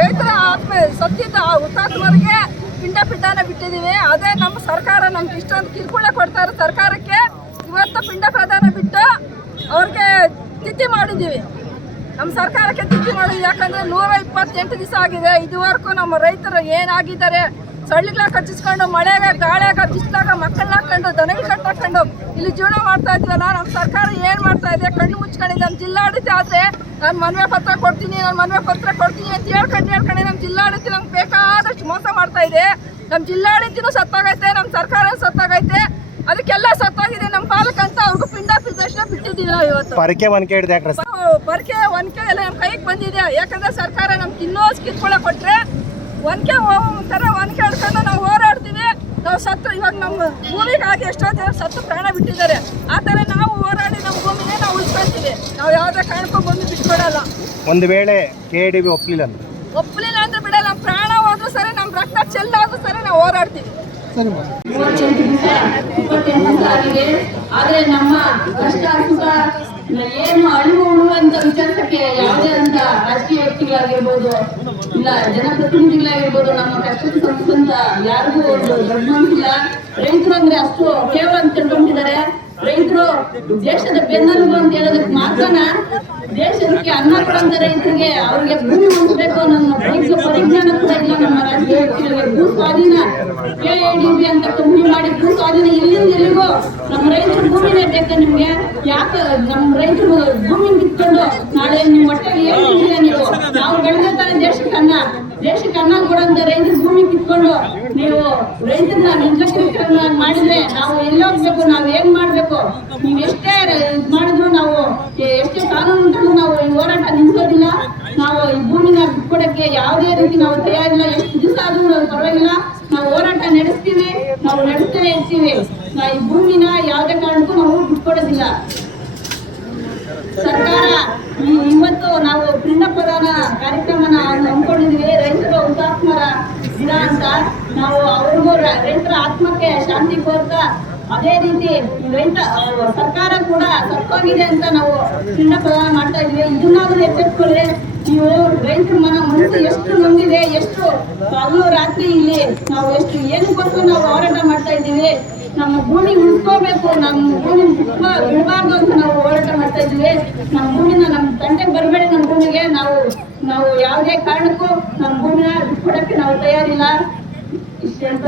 ರೈತರ ಸತ್ತಿದ್ದ ಹುತಾತ್ಮರಿಗೆ ಪಿಂಡನ ಬಿಟ್ಟಿದ್ದೀವಿ. ಅದೇ ನಮ್ಮ ಸರ್ಕಾರ ನಮ್ಗೆ ಇಷ್ಟೊಂದು ಕಿರುಕುಳ ಕೊಡ್ತಾರೆ ಸರ್ಕಾರಕ್ಕೆ. ಇವತ್ತು ಪಿಂಡ ಪ್ರದಾನ ಬಿಟ್ಟು ಅವ್ರಿಗೆ ತಿಥಿ ಮಾಡಿದ್ದೀವಿ. ನಮ್ಮ ಸರ್ಕಾರಕ್ಕೆ ತಿಥಿ ಮಾಡಿದ್ವಿ. ಯಾಕಂದರೆ 128 ದಿವಸ ಆಗಿದೆ. ಇದುವರೆಗೂ ನಮ್ಮ ರೈತರು ಏನಾಗಿದ್ದಾರೆ, ಸೊಳ್ಳಿಗಳ ಕಚ್ಚಿಸ್ಕೊಂಡು ಮಳೆಗೆ ಗಾಳಿಯಾಗ ಬಿಸಿಲಾಗ ಮಕ್ಕಳನ್ನ ಹಾಕೊಂಡು ದನಗಳು ಕಟ್ಟಾಕೊಂಡು ಇಲ್ಲಿ ಜೀವನ ಮಾಡ್ತಾ ಇದ್ವಲ್ಲ. ನಮ್ಮ ಸರ್ಕಾರ ಏನು ಮಾಡ್ತಾ ಇದೆ? ಕಣ್ಣು ಮುಚ್ಕೊಂಡಿದ್ದೆ. ನಮ್ಮ ಜಿಲ್ಲಾಡಳಿತ ಆದರೆ ನಾನು ಮನವಿ ಪತ್ರ ಕೊಡ್ತೀನಿ ಅಂತ ಹೇಳ್ಕೊಂಡು ನಮ್ಮ ಜಿಲ್ಲಾಡಳಿತ ನಮ್ಗೆ ಬೇಕಾದಷ್ಟು ಮೋಸ ಮಾಡ್ತಾ ಇದೆ. ನಮ್ಮ ಜಿಲ್ಲಾಡಳಿತನೂ ಸತ್ತಾಗೈತೆ, ನಮ್ಮ ಸರ್ಕಾರ ಸತ್ತಾಗೈತೆ, ಅದಕ್ಕೆಲ್ಲ ಸತ್ತಾಗಿದೆ. ನಮ್ಮ ಪಾಲಕಂತ ಅವ್ರಿಗೂ ಪಿಂಡ ಪ್ರದರ್ಶನ ಬಿಟ್ಟಿದ್ದೀವಿ ನಾವು ಇವತ್ತು. ಪರಕೆ ಒನಕೆ ಎಲ್ಲ ನಮ್ಮ ಕೈಗೆ ಬಂದಿದೆ. ಯಾಕಂದ್ರೆ ಸರ್ಕಾರ ನಮ್ಗೆ ಇನ್ನೂ ಕಿತ್ಕೊಳ್ಳ ಕೊಟ್ರೆ ಒನಕೆ ಹಿಡ್ಕೊಂಡು ನಾವು ಹೋರಾಡ್ತೀವಿ. ನಾವು ಸತ್ತು ಇವಾಗ ನಮ್ಮ ಭೂಮಿಗಾಗಿ ಎಷ್ಟೋ ಜನ ಸತ್ತು ಪ್ರಾಣ ಬಿಟ್ಟಿದ್ದಾರೆ. ಆ ಥರ ನಾವು ಹೋರಾಡಿ ನಮ್ಮ ಭೂಮಿನೇ ನಾವು ಉಳಿಸ್ಕೊಳ್ತೀವಿ. ನಾವು ಯಾವುದೇ ಕಾರಣಕ್ಕೂ ಭೂಮಿ ಬಿಟ್ಕೊಡಲ್ಲ. ಒಂದು ವೇಳೆ KDB ಒಪ್ಪಲಿಲ್ಲ ಅಂದ್ರೆ ಬಿಡಲ್ಲ. ನಮ್ಮ ಪ್ರಾಣ ಹೋದ್ರೂ ಸರಿ, ನಮ್ಮ ರಕ್ತ ಚೆಲ್ಲಾದ್ರೂ ಸರಿ ನಾವು ಹೋರಾಡ್ತೀವಿ. ಆದ್ರೆ ನಮ್ಮ ಕಷ್ಟ ಸುಖ ಏನು ಅಳಿವು ಉಳುವಂತ ವಿಚಾರಕ್ಕೆ ಯಾವುದೇ ಅಂತ ರಾಜಕೀಯ ವ್ಯಕ್ತಿಗಳಾಗಿರ್ಬೋದು, ಇಲ್ಲ ಜನಪ್ರತಿನಿಧಿಗಳಾಗಿರ್ಬೋದು, ನಮ್ಮ ಕಷ್ಟಕ್ಕೆ ಸಂಬಂಧ ಯಾರಿಗೂ ಒಂದು ದೊಡ್ಡ ಇಲ್ಲ. ರೈತರು ಅಂದ್ರೆ ಅಷ್ಟು ಕೇವಲ ಅಂತ ತಿಳ್ಕೊಂಡಿದ್ದಾರೆ. ರೈತರು ದೇಶದ ಬೆನ್ನೆಲುಬು ಅಂತ ಹೇಳೋದಕ್ಕೆ ಮಾತ್ರನ ದೇಶಕ್ಕೆ ಅನ್ನ ಕೊಡುವಂತ ರೈತರಿಗೆ ಅವ್ರಿಗೆ ಭೂಮಿ ಉಳಿಸ್ಬೇಕು ಅನ್ನೋ ಪರಿಜ್ಞಾನ ಕೂಡ ಇಲ್ಲ ನಮ್ಮ ರಾಜಕೀಯ ವ್ಯಕ್ತಿಗಳಿಗೆ. ಭೂ ಸ್ವಾಧೀನ KDB ಅಂತ ಕಂಪನಿ ಮಾಡಿ ಭೂ ಸ್ವಾಧೀನ ಎಲ್ಲಿಂದ ಎಲ್ಲಿಗೂ ನಮ್ಮ ರೈತರ ಭೂಮಿನೇ ಬೇಕಾ ನಿಮ್ಗೆ? ಯಾಕೆ ನಮ್ಮ ರೈತರು ಭೂಮಿ ಬಿಟ್ಕೊಂಡು ನಾಳೆ ನಿಮ್ಮ ಹೊಟ್ಟೆಗೆ ಏನ್ ತಿಂದಿಲ್ಲ ನೀವು? ನಾವು ಬೆಳೆದ ದೇಶಕ್ಕೆ ಅನ್ನ ಕೊಡುವಂತ ರೈತರ ಭೂಮಿ ಕಿತ್ಕೊಂಡು ನೀವು ರೈತರನ್ನ ನಿರ್ಲಕ್ಷ್ಯ ಮಾಡಿದ್ರೆ ನಾವು ಎಲ್ಲಿ ಹೋಗ್ಬೇಕು? ನಾವು ಏನ್ ಮಾಡ್ಬೇಕು? ನೀವು ಎಷ್ಟೇ ಮಾಡಿದ್ರು ನಾವು ಎಷ್ಟೇ ಕಾನೂನು ನಾವು ಹೋರಾಟ ನಿಲ್ಸೋದಿಲ್ಲ. ನಾವು ಈ ಭೂಮಿನ ಬಿಟ್ಕೊಡಕ್ಕೆ ಯಾವುದೇ ರೀತಿ ನಾವು ತಯಾರಿಲ್ಲ. ಎಷ್ಟು ದಿವಸ ಆದ್ರೂ ಪರವಾಗಿಲ್ಲ, ನಾವು ಹೋರಾಟ ನಡೆಸ್ತೀವಿ, ನಾವು ನಡೆಸ್ತೇನೆ ಇರ್ತೀವಿ. ಈ ಭೂಮಿನ ಯಾವುದೇ ಕಾರಣಕ್ಕೂ ನಾವು ಬಿಟ್ಕೊಡೋದಿಲ್ಲ. ಸರ್ಕಾರ ಇವತ್ತು ನಾವು ಪಿಂಡ ಪ್ರದಾನ ಕಾರ್ಯಕ್ರಮನ ಹಮ್ಮಿಕೊಂಡಿದ್ವಿ. ರೈತರ ಹುತಾತ್ಮರ ದಿನ ಅಂತ ನಾವು ಅವ್ರಿಗೂ ರೈತರ ಆತ್ಮಕ್ಕೆ ಶಾಂತಿ ಕೋರ್ತಾ, ಅದೇ ರೀತಿ ರೈತ ಸರ್ಕಾರ ಕೂಡ ಸತ್ತೋಗಿದೆ ಅಂತ ನಾವು ಪಿಂಡ ಪ್ರದಾನ ಮಾಡ್ತಾ ಇದ್ವಿ. ಇದನ್ನಾದ್ರೂ ಎಚ್ಚೆತ್ಕೊಳ್ಳಿ. ನೀವು ರೈತರ ಮನಸ್ಸು ಎಷ್ಟು ನೊಂದಿದೆ, ಎಷ್ಟು ಹಗಲು ರಾತ್ರಿ ಇಲ್ಲಿ ನಾವು ಎಷ್ಟು ಏನಕ್ಕೋಸ್ಕರ ನಾವು ಹೋರಾಟ ಮಾಡ್ತಾ ಇದ್ದೀವಿ. ನಮ್ಮ ಭೂಮಿ ಉಳ್ಕೋಬೇಕು, ನಮ್ಮ ಭೂಮಿ ಬಿಡಬಾರ್ದು ಅಂತ ನಾವು ಹೋರಾಟ ಮಾಡ್ತಾ ಇದ್ವಿ. ನಮ್ಮ ಭೂಮಿನ ನಮ್ಮ ತಂಟೆಗೆ ಬರಬೇಡಿ. ನಮ್ಮ ಭೂಮಿಗೆ ನಾವು ಯಾವುದೇ ಕಾರಣಕ್ಕೂ ನಮ್ಮ ಭೂಮಿನ ಬಿಟ್ಕೊಡಕ್ಕೆ ನಾವು ತಯಾರಿಲ್ಲ. ಇಷ್ಟೇ ಅಂತ